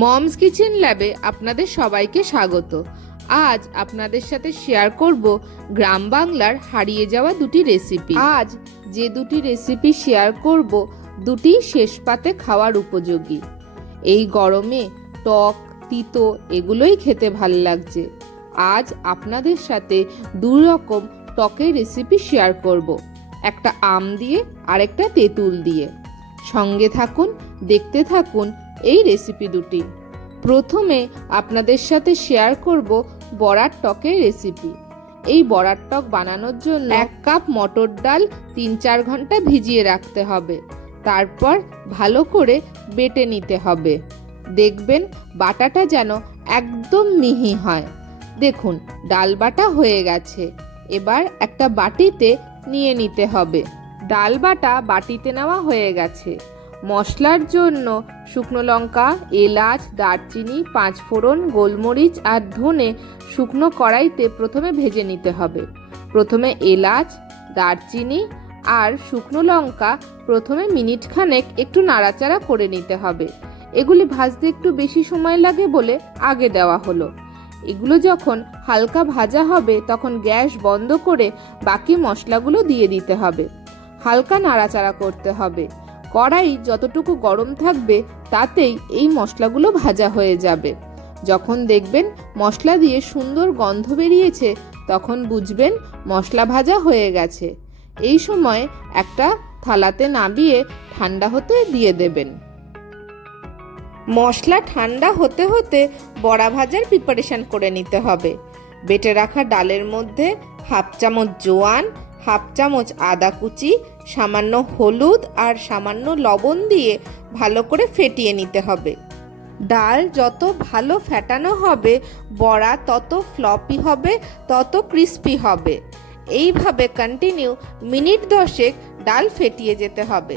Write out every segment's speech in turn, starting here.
Moms kitchen ল্যাবে আপনাদের সবাইকে স্বাগত। আজ আপনাদের সাথে শেয়ার করব গ্রাম বাংলার হারিয়ে যাওয়া দুটি রেসিপি আজ যে দুটি রেসিপি শেয়ার করব, দুটি শেষ পাতে খাওয়ার উপযোগী। এই গরমে টক, তিতো এগুলোই খেতে ভালো লাগছে। আজ আপনাদের সাথে দু রকম টকের রেসিপি শেয়ার করব। একটা আম দিয়ে আরেকটা তেঁতুল দিয়ে। সঙ্গে থাকুন, দেখতে থাকুন এই রেসিপি দুটি। প্রথমে আপনাদের সাথে শেয়ার করব বড়ার টকের রেসিপি এই বড়ার টক বানানোর জন্য এক কাপ মটর ডাল তিন চার ঘণ্টা ভিজিয়ে রাখতে হবে। তারপর ভালো করে বেটে নিতে হবে। দেখবেন বাটাটা যেন একদম মিহি হয়। দেখুন ডাল বাটা হয়ে গেছে। এবার একটা বাটিতে নিয়ে নিতে হবে। ডাল বাটা বাটিতে নেওয়া হয়ে গেছে। মশলার জন্য শুকনো লঙ্কা, এলাচ, দারচিনি, পাঁচফোড়ন, গোলমরিচ আর ধনে শুকনো কড়াইতে প্রথমে ভেজে নিতে হবে। প্রথমে এলাচ, দারচিনি আর শুকনো লঙ্কা প্রথমে মিনিট খানেক একটু নাড়াচাড়া করে নিতে হবে। এগুলি ভাজতে একটু বেশি সময় লাগে বলে আগে দেওয়া হলো। এগুলো যখন হালকা ভাজা হবে, তখন গ্যাস বন্ধ করে বাকি মশলাগুলো দিয়ে দিতে হবে। হালকা নাড়াচাড়া করতে হবে। কড়াই যতটুকু গরম থাকবে, তাতেই এই মশলাগুলো ভাজা হয়ে যাবে। যখন দেখবেন মশলা দিয়ে সুন্দর গন্ধ বেরিয়েছে, তখন বুঝবেন মশলা ভাজা হয়ে গেছে। এই সময় একটা থালাতে নাবিয়ে ঠান্ডা হতে দিয়ে দেবেন। মশলা ঠান্ডা হতে হতে বড়া ভাজার প্রিপারেশন করে নিতে হবে। বেটে রাখা ডালের মধ্যে হাফ চামচ জোয়ান হাফ চামচ আদা কুচি, সামান্য হলুদ আর সামান্য লবণ দিয়ে ভালো করে ফেটিয়ে নিতে হবে। ডাল যত ভালো ফেটানো হবে, বড়া তত ফ্লপি হবে, তত ক্রিস্পি হবে। এইভাবে কন্টিনিউ মিনিট দশেক ডাল ফেটিয়ে যেতে হবে।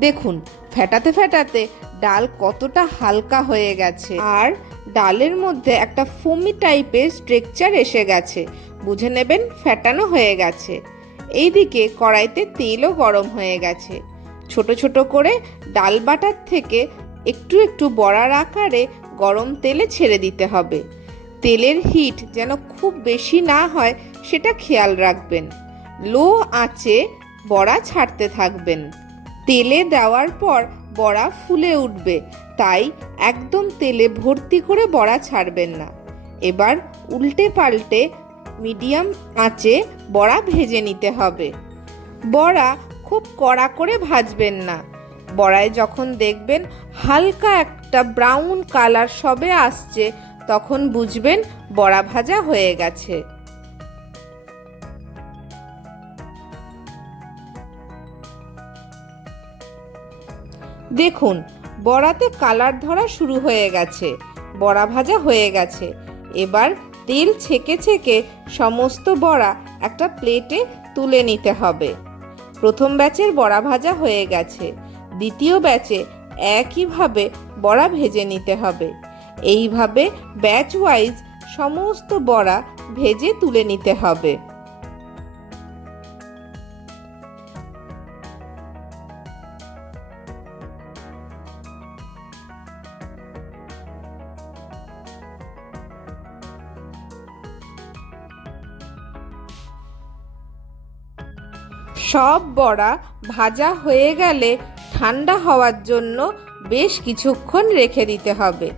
দেখুন, ফেটাতে ফেটাতে ডাল কতটা হালকা হয়ে গেছে। আর ডালের মধ্যে একটা ফোমি টাইপের স্ট্রেকচার এসে গেছে। বুঝে নেবেন, ফেটানো হয়ে গেছে। এইদিকে কড়াইতে তেলও গরম হয়ে গেছে। ছোট ছোট করে ডাল বাটার থেকে একটু একটু বড়ার আকারে গরম তেলে ছেড়ে দিতে হবে। তেলের হিট যেন খুব বেশি না হয় সেটা খেয়াল রাখবেন। লো আঁচে বড়া ছাড়তে থাকবেন। তেলে দেওয়ার পর বড়া ফুলে উঠবে, তাই একদম তেলে ভর্তি করে বড়া ছাড়বেন না। এবার উল্টে পাল্টে মিডিয়াম আঁচে বড়া ভেজে নিতে হবে। বড়া খুব কড়া করে ভাজবেন না। বড়ায় যখন দেখবেন হালকা একটা ব্রাউন কালার সবে আসছে, তখন বুঝবেন বড়া ভাজা হয়ে গেছে। দেখুন, বড়াতে কালার ধরা শুরু হয়ে গেছে, বড়া ভাজা হয়ে গেছে। এবার তেল ছেঁকে ছেঁকে সমস্ত বড়া একটা প্লেটে তুলে নিতে হবে। প্রথম ব্যাচের বড়া ভাজা হয়ে গেছে। দ্বিতীয় ব্যাচে একইভাবে বড়া ভেজে নিতে হবে। এইভাবে ব্যাচ ওয়াইজ সমস্ত বড়া ভেজে তুলে নিতে হবে। সব বড়া ভাজা হয়ে গেলে ঠান্ডা হওয়ার জন্য বেশ কিছুক্ষণ রেখে দিতে হবে।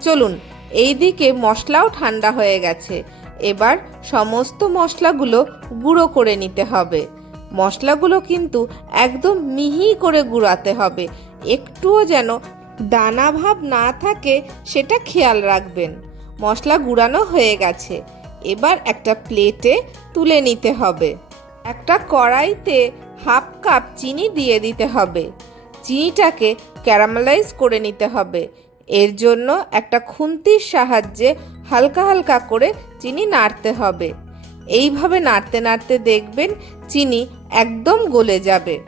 চলুন এই দিকে মশলাও ঠান্ডা হয়ে গেছে। এবার সমস্ত মশলাগুলো গুঁড়ো করে নিতে হবে। মশলাগুলো কিন্তু একদম মিহি করে গুঁড়াতে হবে। একটুও যেন দানা ভাব না থাকে, সেটা খেয়াল রাখবেন। মশলা গুঁড়ানো হয়ে গেছে। এবার একটা প্লেটে তুলে নিতে হবে। একটা কড়াইতে হাফ কাপ চিনি দিয়ে দিতে হবে। চিনিটাকে ক্যারামেলাইজ করে নিতে হবে। এর জন্য একটা খুন্তির সাহায্যে হালকা হালকা করে চিনি নাড়তে হবে। এইভাবে নাড়তে নাড়তে দেখবেন চিনি একদম গলে যাবে।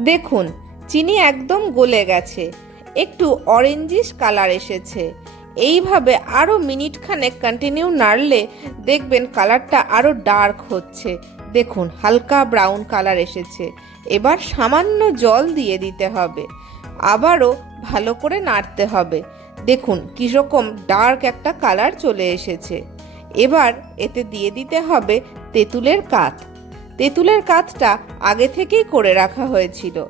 দেখুন, চিনি একদম গলে গেছে। একটু অরেঞ্জিশ কালার এসেছে। এইভাবে আরও মিনিট খানেক কন্টিনিউ নাড়লে দেখবেন কালারটা আরও ডার্ক হচ্ছে। দেখুন, হালকা ব্রাউন কালার এসেছে। এবার সামান্য জল দিয়ে দিতে হবে। আবারও ভালো করে নাড়তে হবে। দেখুন, কীরকম ডার্ক একটা কালার চলে এসেছে। এবার এতে দিয়ে দিতে হবে তেঁতুলের কাত। তেঁতুলের কাতটা আগে থেকেই করে রাখা হয়েছিল।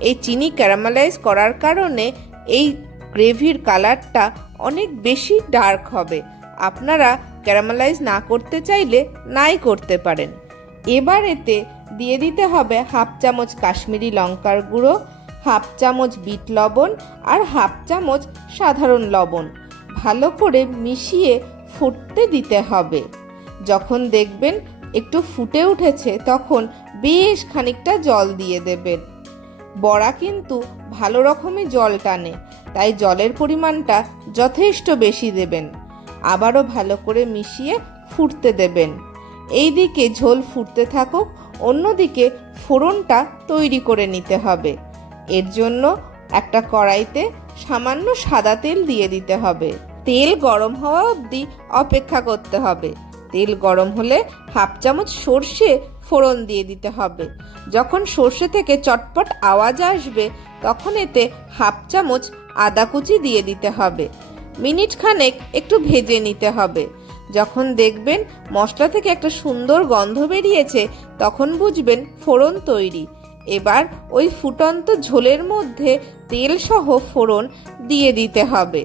এই চিনি ক্যারামেলাইজ করার কারণে এই গ্রেভির কালারটা অনেক বেশি ডার্ক হবে। আপনারা ক্যারামেলাইজ না করতে চাইলে নাই করতে পারেন। এবার এতে দিয়ে দিতে হবে হাফ চামচ কাশ্মীরি লঙ্কার গুঁড়ো, হাফ চামচ বিট লবণ আর হাফ চামচ সাধারণ লবণ। ভালো করে মিশিয়ে ফুটতে দিতে হবে। যখন দেখবেন একটু ফুটে উঠেছে, তখন বেশ খানিকটা জল দিয়ে দেবেন। বড়া কিন্তু ভালো রকমই জল টানে, তাই জলের পরিমাণটা যথেষ্ট বেশি দেবেন। আবারও ভালো করে মিশিয়ে ফুটতে দেবেন। এই দিকে ঝোল ফুটতে থাকুক, অন্যদিকে ফোড়নটা তৈরি করে নিতে হবে। এর জন্য একটা কড়াইতে সামান্য সাদা তেল দিয়ে দিতে হবে। তেল গরম হওয়া অবধি অপেক্ষা করতে হবে। তেল গরম হলে হাফ চামচ সর্ষে ফোড়ন দিয়ে দিতে হবে। যখন সর্ষে থেকে চটপট আওয়াজ আসবে, তখন এতে হাফ চামচ আদা কুচি দিয়ে দিতে হবে। মিনিট খানেক একটু ভেজে নিতে হবে। যখন দেখবেন মশলা থেকে একটা সুন্দর গন্ধ বেরিয়েছে, তখন বুঝবেন ফোড়ন তৈরি। এবার ওই ফুটন্ত ঝোলের মধ্যে তেল সহ ফোড়ন দিয়ে দিতে হবে।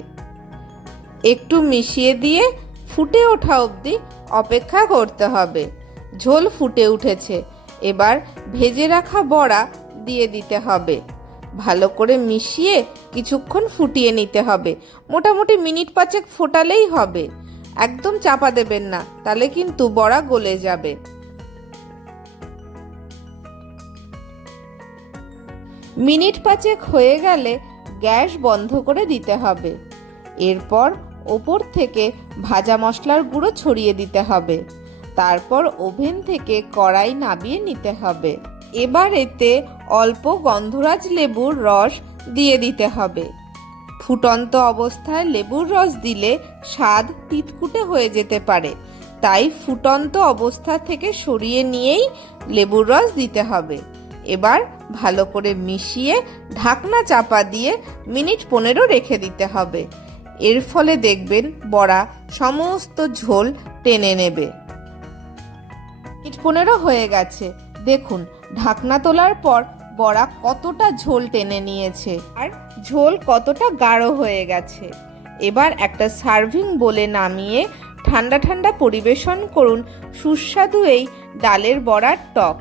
একটু মিশিয়ে দিয়ে ফুটে ওঠা অবধি অপেক্ষা করতে হবে। ঝোল ফুটে উঠেছে। এবার ভেজে রাখা বড়া দিয়ে দিতে হবে। ভালো করে মিশিয়ে কিছুক্ষণ ফুটিয়ে নিতে হবে। মোটামুটি মিনিট পাঁচেক ফোটালেই হবে। একদম চাপা দেবেন না, তাহলে কিন্তু বড়া গলে যাবে। মিনিট পাঁচেক হয়ে গেলে গ্যাস বন্ধ করে দিতে হবে। এরপর ওপর থেকে ভাজা মশলার গুঁড়ো ছড়িয়ে দিতে হবে। তারপর ওভেন থেকে কড়াই নাবিয়ে নিতে হবে। এবার এতে অল্প গন্ধরাজ লেবুর রস দিয়ে দিতে হবে। ফুটন্ত অবস্থায় লেবুর রস দিলে স্বাদ তিতকুটে হয়ে যেতে পারে। তাই ফুটন্ত অবস্থা থেকে সরিয়ে নিয়েই লেবুর রস দিতে হবে। এবার ভালো করে মিশিয়ে ঢাকনা চাপা দিয়ে মিনিট পনেরো রেখে দিতে হবে। এর ফলে দেখবেন বড়া সমস্ত ঝোল টেনে নেবে। পনেরো হয়ে গেছে। দেখুন, ঢাকনা তোলার পর বড়া কতটা ঝোল টেনে নিয়েছে আর ঝোল কতটা গাঢ় হয়ে গেছে। এবার একটা সার্ভিং বলে নামিয়ে ঠান্ডা ঠান্ডা পরিবেশন করুন সুস্বাদু এই ডালের বড়ার টক।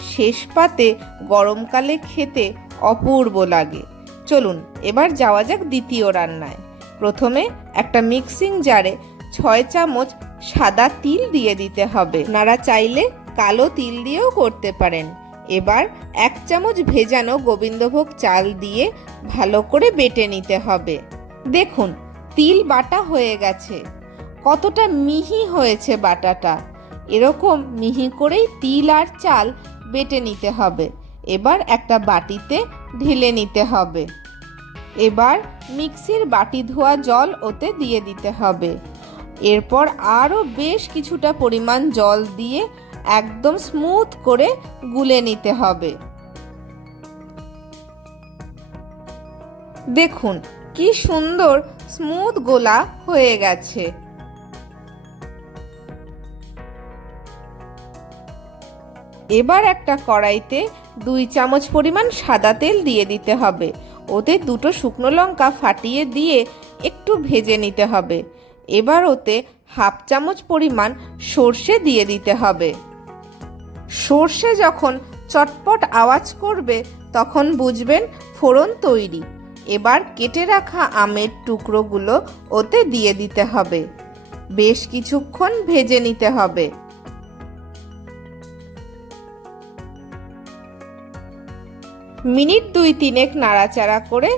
শেষ পাতে গরমকালে খেতে অপূর্ব লাগে। চলুন, এবার যাওয়া যাক দ্বিতীয় রান্নায়। প্রথমে একটা মিক্সিং জারে ছয় চামচ সাদা তিল দিয়ে দিতে হবে। আপনারা চাইলে কালো তিল দিয়েও করতে পারেন। এবার এক চামচ ভেজানো গোবিন্দভোগ চাল দিয়ে ভালো করে বেটে নিতে হবে। দেখুন, তিল বাটা হয়ে গেছে। কতটা মিহি হয়েছে বাটাটা। এরকম মিহি করেই তিল আর চাল বেটে নিতে হবে। এবার একটা বাটিতে ঢেলে নিতে হবে। এবার মিক্সির বাটি ধোয়া জল ওতে দিয়ে দিতে হবে। এরপর আরও বেশ কিছুটা পরিমাণ জল দিয়ে একদম স্মুথ করে গুলে নিতে হবে। দেখুন, কি সুন্দর স্মুথ গোলা হয়ে গেছে। এবার একটা কড়াইতে দুই চামচ পরিমাণ সাদা তেল দিয়ে দিতে হবে। ওতে দুটো শুকনো লঙ্কা ফাটিয়ে দিয়ে একটু ভেজে নিতে হবে। এবার ওতে হাফ চামচ পরিমাণ সর্ষে দিয়ে দিতে হবে। সর্ষে যখন চটপট আওয়াজ করবে, তখন বুঝবেন ফোড়ন তৈরি। এবার কেটে রাখা আমের টুকরোগুলো ওতে দিয়ে দিতে হবে। বেশ কিছুক্ষণ ভেজে নিতে হবে। মিনিট দুই তিনেক নাড়াচাড়া করে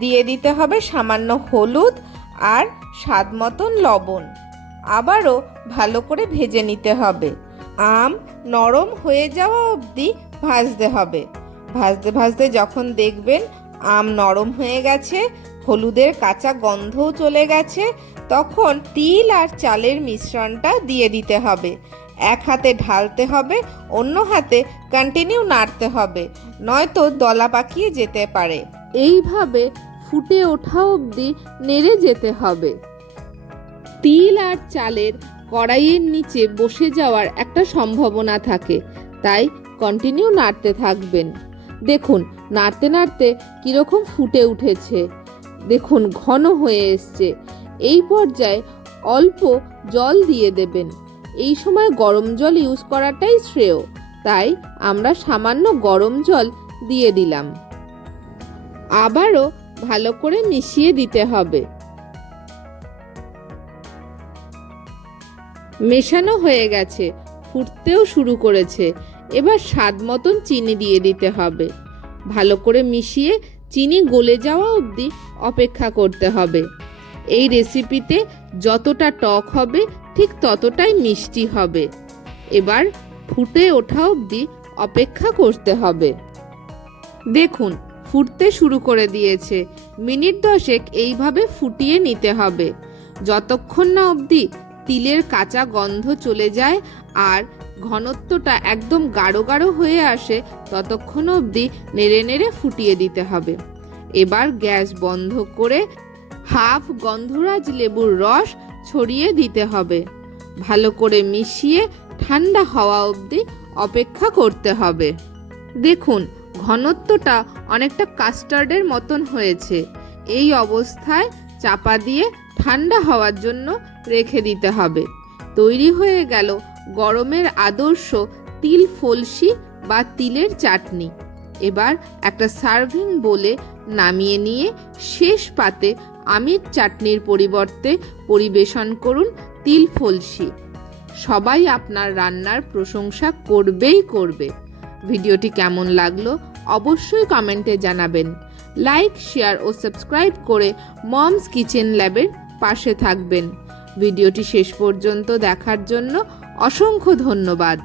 দিয়ে দিতে হবে সামান্য হলুদ আর স্বাদ মতন লবণ। আবারও ভালো করে ভেজে নিতে হবে। আম নরম হয়ে যাওয়া অবধি ভাজতে হবে। ভাজতে ভাজতে যখন দেখবেন আম নরম হয়ে গেছে, হলুদের কাঁচা গন্ধও চলে গেছে, তখন তিল আর চালের মিশ্রণটা দিয়ে দিতে হবে। এক হাতে ঢালতে হবে, অন্য হাতে কন্টিনিউ নাড়তে হবে। নয়তো দলা পাকিয়ে যেতে পারে। এইভাবে ফুটে ওঠা অবধি নেড়ে যেতে হবে। তিল আর চালের কড়াইয়ের নিচে বসে যাওয়ার একটা সম্ভাবনা থাকে, তাই কন্টিনিউ নাড়তে থাকবেন। দেখুন, নাড়তে নাড়তে কীরকম ফুটে উঠেছে। দেখুন, ঘন হয়ে এসছে। এই পর্যায়ে অল্প জল দিয়ে দেবেন। এই সময় গরম জল ইউজ করাটাই শ্রেয়। তাই আমরা সামান্য গরম জল দিয়ে দিলাম। আবারও ভালো করে মিশিয়ে দিতে হবে। মেশানো হয়ে গেছে, ফুটতেও শুরু করেছে। এবার স্বাদ মতন চিনি দিয়ে দিতে হবে। ভালো করে মিশিয়ে চিনি গলে যাওয়া অবধি অপেক্ষা করতে হবে। এই রেসিপিতে যতটা টক হবে, ঠিক ততটাই মিষ্টি হবে। এবার ফুটে ওঠা অবধি অপেক্ষা করতে হবে। দেখুন, ফুটতে শুরু করে দিয়েছে। মিনিট দশেক এইভাবে ফুটিয়ে নিতে হবে। যতক্ষণ না অবধি তিলের কাঁচা গন্ধ চলে যায় আর ঘনত্বটা একদম গাঢ় গাঢ় হয়ে আসে, ততক্ষণ অবধি নেড়ে নেড়ে ফুটিয়ে দিতে হবে। এবার গ্যাস বন্ধ করে হাফ গন্ধরাজ লেবুর রস ছড়িয়ে দিতে হবে। ভালো করে মিশিয়ে ঠান্ডা হওয়া অবধি অপেক্ষা করতে হবে। দেখুন, ঘনত্বটা অনেকটা কাস্টার্ডের মতন হয়েছে। এই অবস্থায় চাপা দিয়ে ঠান্ডা হওয়ার জন্য রেখে দিতে হবে। তৈরি হয়ে গেল গরমের আদর্শ তিল ফলসি বা তিলের চাটনি। এবার একটা সার্ভিং বলে নামিয়ে নিয়ে শেষ পাতে আমির চাটনির পরিবর্তে পরিবেশন করুন তিল ফলসি। সবাই আপনার রান্নার প্রশংসা করবেই করবে। ভিডিওটি কেমন লাগল অবশ্যই কমেন্টে জানাবেন। লাইক, শেয়ার ও সাবস্ক্রাইব করে মমস কিচেন ল্যাবের পাশে থাকবেন। ভিডিওটি শেষ পর্যন্ত দেখার জন্য অসংখ্য ধন্যবাদ।